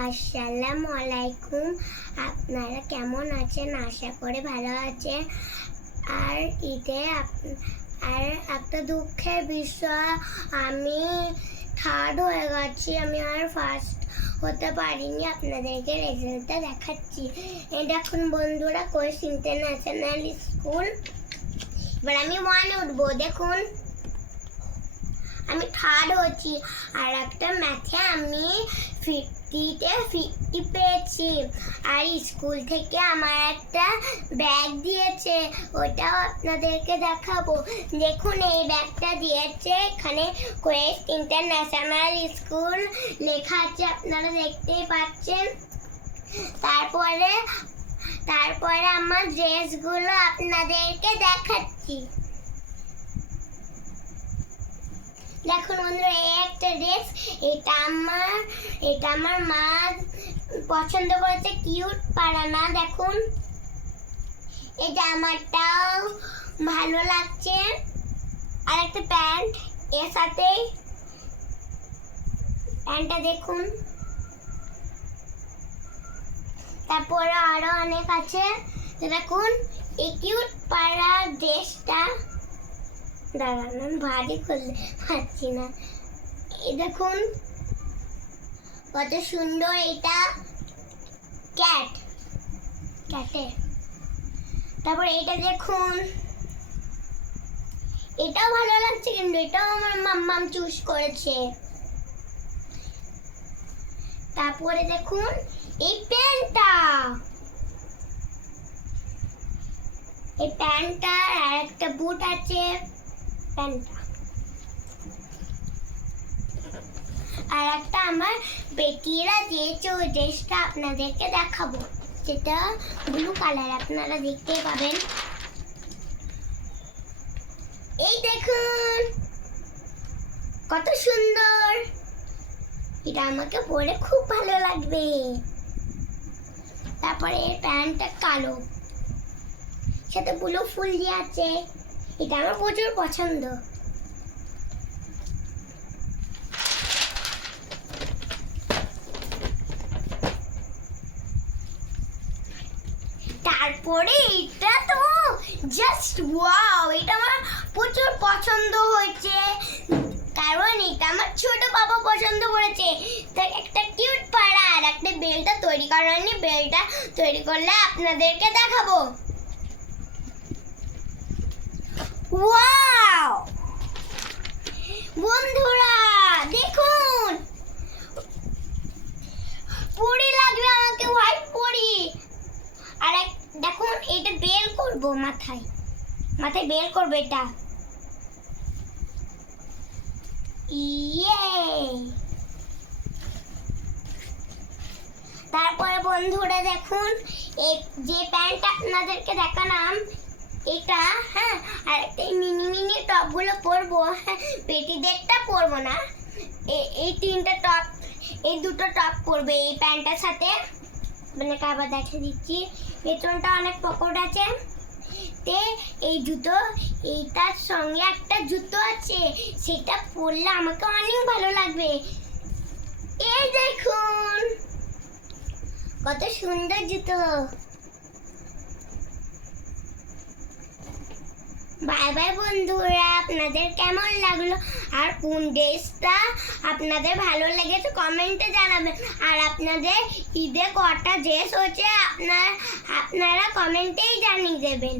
আসসালামু আলাইকুম। আপনারা কেমন আছেন? আশা করি ভালো আছেন। আর আর একটা দুঃখের বিষয়, আমি থার্ড হয়ে গেছি। আমি আর ফার্স্ট হতে পারিনি। আপনাদেরকে রেজাল্টটা দেখাচ্ছি। এই দেখুন বন্ধুরা, কোয়েস ইন্টারন্যাশনাল স্কুল। এবার আমি 1 উঠবো। দেখুন আমি থার্ড হচ্ছি। আর একটা ম্যাথে আমি 50-তে 50 পেয়েছি। আর স্কুল থেকে আমার একটা ব্যাগ দিয়েছে, ওটাও আপনাদেরকে দেখাবো। দেখুন এই ব্যাগটা দিয়েছে, এখানে কোয়েস্ট ইন্টারন্যাশনাল স্কুল লেখা আছে, আপনারা দেখতেই পাচ্ছেন। তারপরে আমার ড্রেসগুলো আপনাদেরকে দেখাচ্ছি। দেখুন বন্ধুরা, এই একটা ড্রেস, এটা আমার মা পছন্দ করেছে, কিউট পারানা। দেখুন এই জামাটাও ভালো লাগছে। আর একটা প্যান্ট এর সাথে, প্যান্টটা দেখুন। তারপরে আরো অনেক আছে। দেখুন এই কিউট পারা ড্রেসটা, দাঁড়ান ভারী করলে পাচ্ছি না। এই দেখুন কত সুন্দর, এটা ক্যাটে। তারপর এটা দেখুন, এটাও ভালো লাগছে, কিন্তু এটাও আমার মাম্মাম চুজ করেছে। তারপরে দেখুন এই প্যান্টটা আর একটা বুট আছে প্যান্টটা। আর একটা আমার বেটিরা দিয়েছে, ওই ড্রেসটা আপনাদেরকে দেখাবো, যেটা ব্লু কালার, আপনারা দেখতে পাবেন। এই দেখুন কত সুন্দর, এটা আমাকে পরে খুব ভালো লাগবে। তারপরে প্যান্টটা কালো, সাথে ব্লু ফুল দিয়ে আছে, এটা আমার প্রচুর পছন্দ। তারপরে এটা তো জাস্ট ওয়াও, এটা আমার প্রচুর পছন্দ হয়েছে, কারণ এটা আমার ছোট বাবা পছন্দ করেছে। তাই একটা কিউট পাড়া আর একটা বেলটা তৈরি করেনি, বেলটা তৈরি করলে আপনাদেরকে দেখাবো। ওয়াও বন্ধুরা, দেখুন পরি লাগবে আমাকে, হোয়াইট পরি। আর দেখুন এটা বেল করব, মাথায় বেল করব এটা। তারপরে বন্ধুরা দেখুন, এই যে প্যান্টটা আপনাদেরকে দেখালাম, এটা হ্যাঁ, আর একটা মিনি টপগুলো পরবো। হ্যাঁ, পেটিদেরটা পরবো না। এই 3টে টপ, এই 2টো টপ পরবে এই প্যান্টটার সাথে। মানে আবার দেখে দিচ্ছি, পেছনটা অনেক পকেট আছে। এই জুতো, এইটার সঙ্গে একটা জুতো আছে, সেটা পরলে আমাকে অনেক ভালো লাগবে। এই দেখুন কত সুন্দর জুতো। বাই বাই বন্ধুরা, আপনাদের কেমন লাগলো আর কোন ড্রেসটা আপনাদের ভালো লেগেছে কমেন্টে জানাবেন। আর আপনাদের ঈদে কটা ড্রেস হচ্ছে আপনারা কমেন্টেই জানিয়ে দেবেন।